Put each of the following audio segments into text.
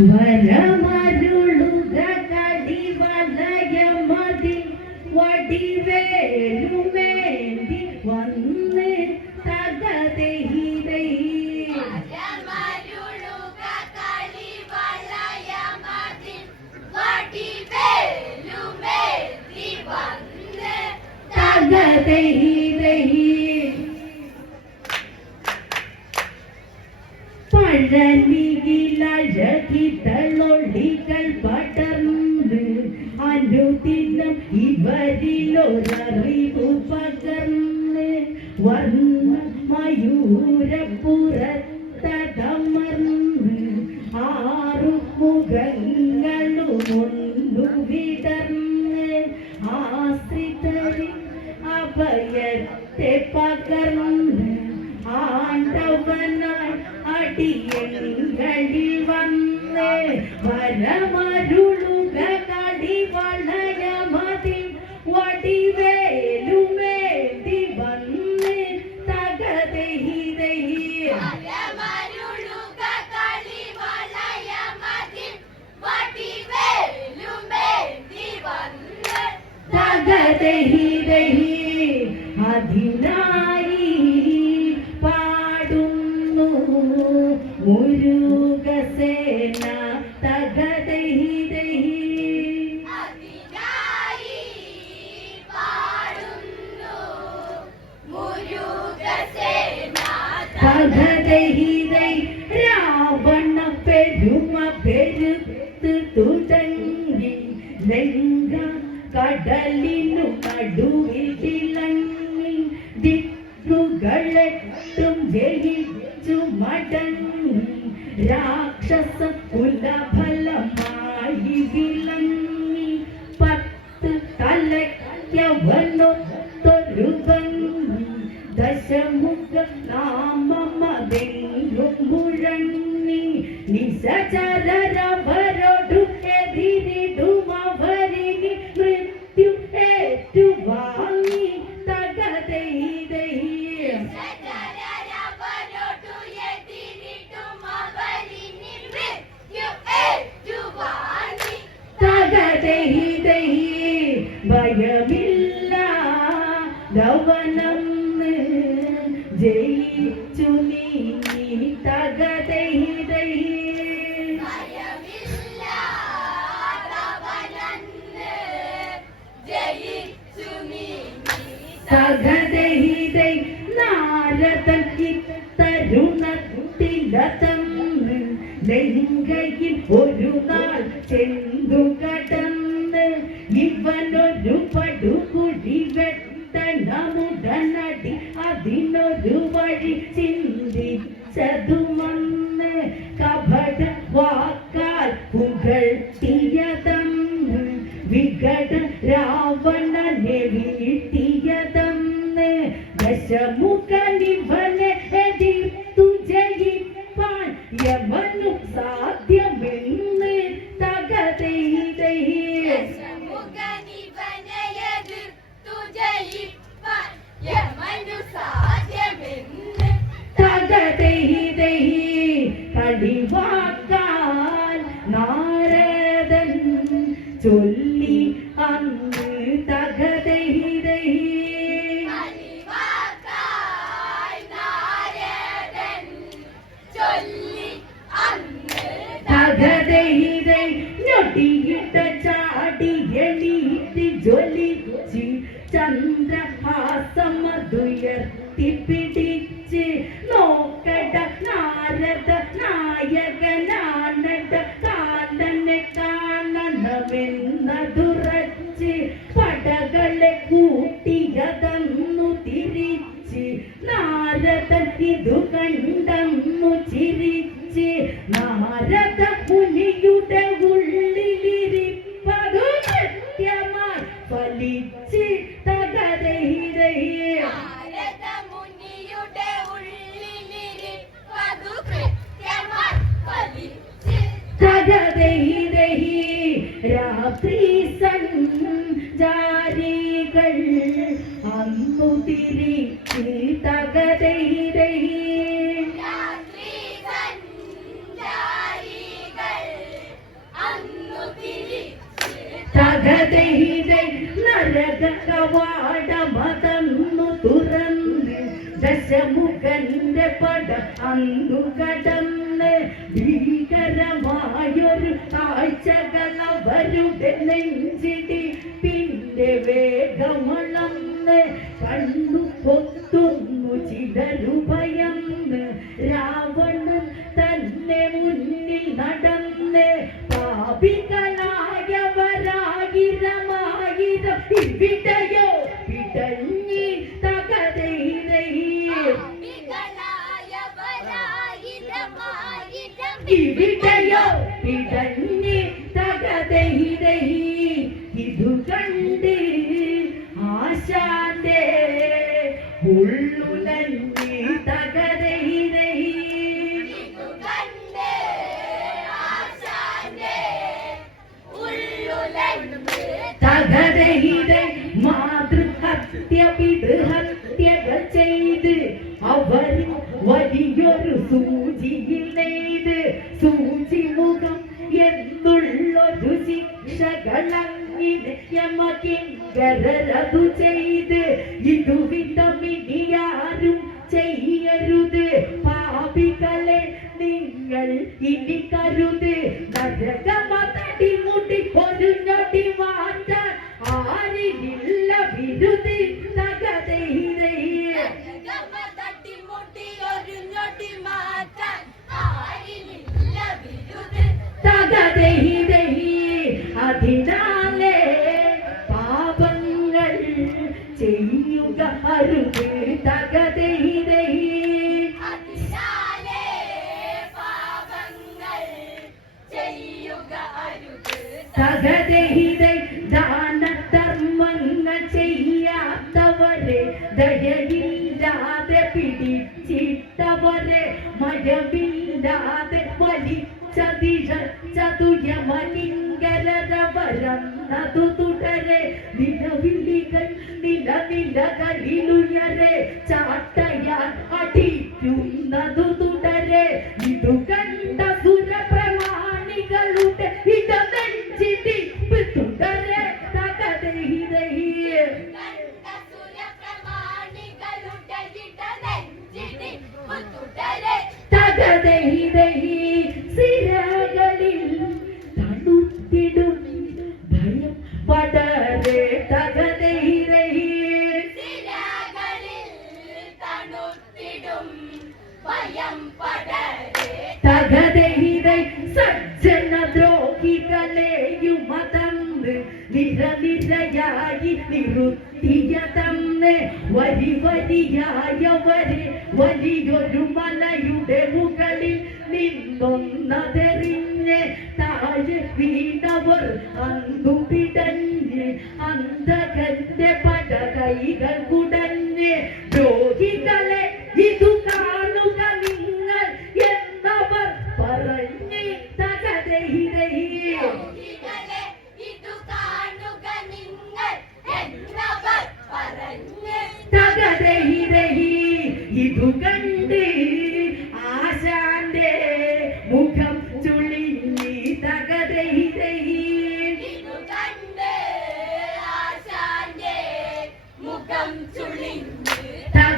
വരമരുളുക കടിവലയമതി വടിവേലുമേന്തി വന്ന് തകതൈതൈ മരുളുക പഴനിയിലഴകിതളൊളികൾ പടർന്ന് പകർന്ന് വർണ മയൂരപ്പുറത്തമർന്ന് ആറു അഭയത്തെ വരമരുളുക കടിവളയമതി വടിവേലുമേന്തി വന്ന് തകതൈതൈ മരുളുക കളിവളയമതിൽ വടിവേലുമേന്തി വന്ന് തകതൈതൈ അതിനായി രാക്ഷസ കുലഫലമായി തകതൈതൈ ഭയമില്ല. ഗവനം ജയിച്ചു നീ തകതൈതൈ ഭയമില്ലാതവനന്ന് ജയിച്ചു നീങ്ങി തകതൈതൈ നാരദൻ ഇത്തരുണത്തിലതന്ന് ലങ്കയിൽ ഒരു ഞൊട്ടിയിട്ട ചാടി എണീറ്റ് ജ്വലിച്ച് ചന്ദ്രഹാസമതുയർത്തി പിടിച്ച് നോക്കട നാരദ നായകനാണട കാലനെ കാണണമെന്നതുറച്ച് പടകളെ കൂട്ടിയതന്നു തിരിച്ച് നാരദൻ ഇതു കണ്ടന്നു ചിരിച്ച് നാരദ മുനിയുടെ ഉള്ളിലിരിപ്പതു കവാടമതന്നു തുറന്ന് ദശമുഖന്റെ പട അന്നു കടന്ന് ഭീകരമായൊരു കാഴ്ചകൾ അവരുടെ നെഞ്ചിടി പിന്നെ വേഗമളന്ന് കണ്ണു പൊത്തുന്നു ചിതരു ഭയന്ന് രാവണൻ തന്നെ ആശാന്റെ ഉള്ളുലഞ്ഞ് തകതൈതൈ മാതൃഹത്യ പിതൃഹത്യകൾ ചെയ്ത് അവർ വലിയൊരു സൂചിയിൽ നെയ്ത് സൂചി മുഖം എന്നുള്ളൊരു ശിക്ഷകളങ്ങിനെ യമകിങ്കരതു ചെയ്ത് ഇതു ചെയ്യുക അരുത് ചെയ്യുക അരുത് തകതൈതൈ ദാനധർമ്മങ്ങൾ ചെയ്യാത്തവരെ ദയയില്ലാതെ പിടിച്ചിട്ടവരെ മയമില്ലാതെ വലിച്ചതിഴ ചതുയമലിംഗരവരന്നതു തുടരെ. നിലവിളികൾ దిండ దిండ గలీలు ఎరే చాట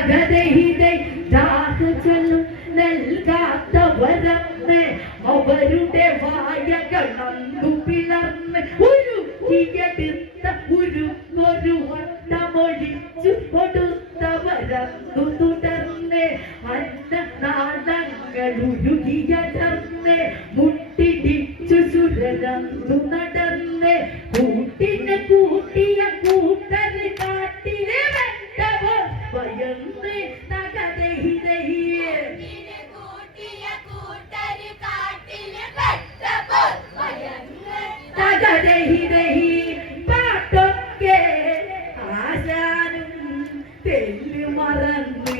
തകതൈതൈ ദാഹജലം നൽകാത്തവരന്ന് അവരുടെ വായകൾ കൂട്ടര് കാട്ടിൽ പെട്ടപ്പോൾ ഭയന്ന് തകതഹിതഹി പാട്ടൊക്കെ ആശാനും തെല്ലു മറന്ന്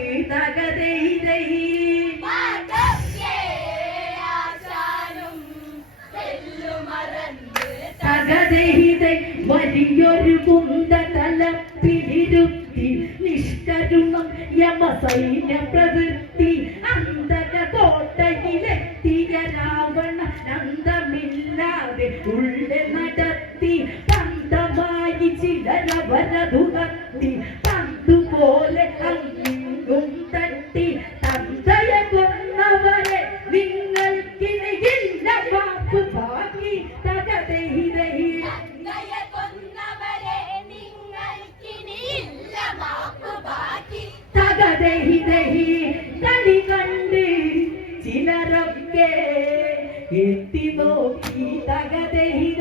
തെല്ലുമറന്ന് തകതഹിതൈ. വലിയൊരു കുന്ത നിഷ്കരുണം യമസൈന്യ പ്രവൃത്തി തകതഹിതഹി കളി കണ്ട് ചിലരൊക്കെ എത്തി നോക്കി തകതഹിത.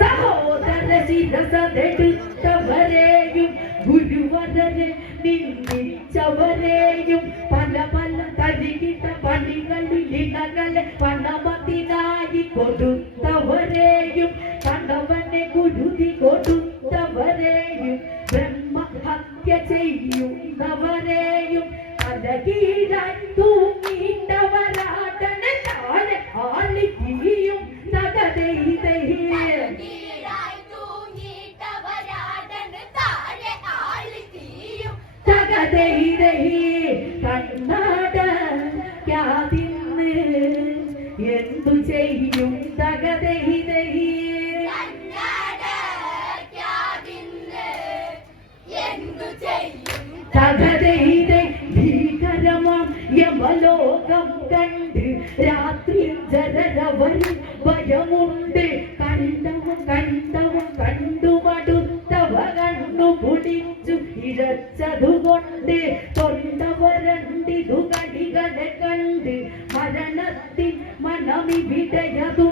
സഹോദര ശിരസതെടുത്തവരെയും ഗുരുവരരെ നിന്ദിച്ചവരെയും പല പല തരികിട്ട പണികളിൽ ഇണകളെ പണമതിനായി കൊടുത്തവരെയും കൊടുത്തവരെയും ബ്രഹ്മഹത്യ ചെയ്യുന്നവരെയും തലകീഴായി തൂങ്ങിയിട്ടവരാടനെ താഴെ ആളിക്കീയും തകതൈതഹേ കീഴായി തൂങ്ങിയിട്ടവരാടന് താഴെ ആളി തീയും തകതൈതഹി കണ്ണാട യാതിന്ന് എന്തു ചെയ്യും? തകതൈതഹി രാത്രി ജനരവൻ ഭയമുണ്ട്. കണ്ടവ കണ്ടവ കണ്ടുമടുത്തവ കണ്ണു കുടിച്ചു ഇഴച്ചതുകൊണ്ട് തൊണ്ടവരണ്ടിതു കടികളെ കണ്ട് മരണത്തിൻ മനമിവിടയതുണ്ട്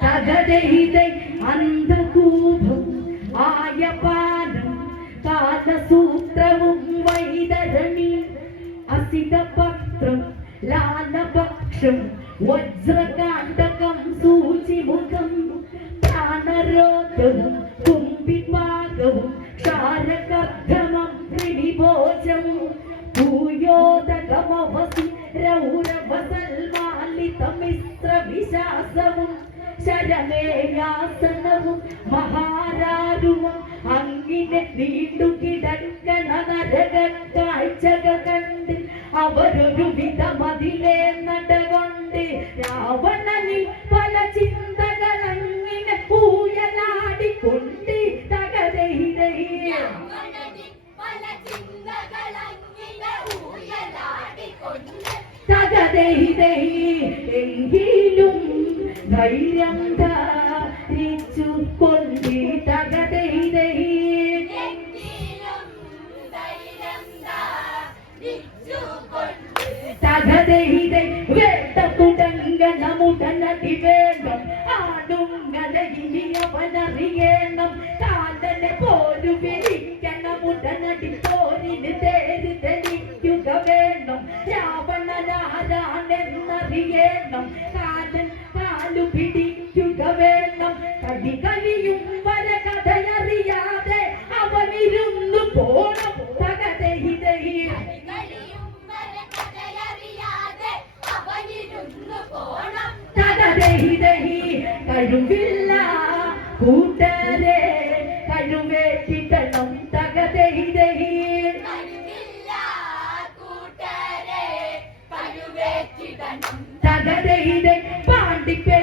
தகதைதை அந்த கூபும் ஆயபானம் கால சூத்திரமும் வைதரணி அசித பக்திரம் லால பக்ஷம் வஜ்ரகாண்டகம் சூச்சி முகம் രൗരവസൽമാലിതമിശ്രവിശാസവും ശരമേയാസനവും മഹാരാരുവും. അങ്ങിനെ നീണ്ടു കിടക്കണ നരക കാഴ്ചകൾ കണ്ട് അവരൊരു വിധമതിലെ നടകൊണ്ട് രാവണനിൽ പല ചിന്തകൾ അങ്ങിനെ ഊയലാടിക്കൊണ്ട് തകരയിലേ പല പല ചിന്തകളങ്ങിനെ ഊയലാടിക്കൊണ്ട് തകതൈതൈ എങ്കിലും ധൈര്യം ധാരിച്ചു കൊണ്ടി ധൈര്യം ധാരിച്ചുകൊണ്ട് തകതൈതൈ വേട്ട തുടങ്ങണമുടനടി വേണം ആടുങ്ങലയിനിയവനറിയണം കാലനെ പോരു ಅದಕ್ಕೆ പാണ്ടിപ്പേ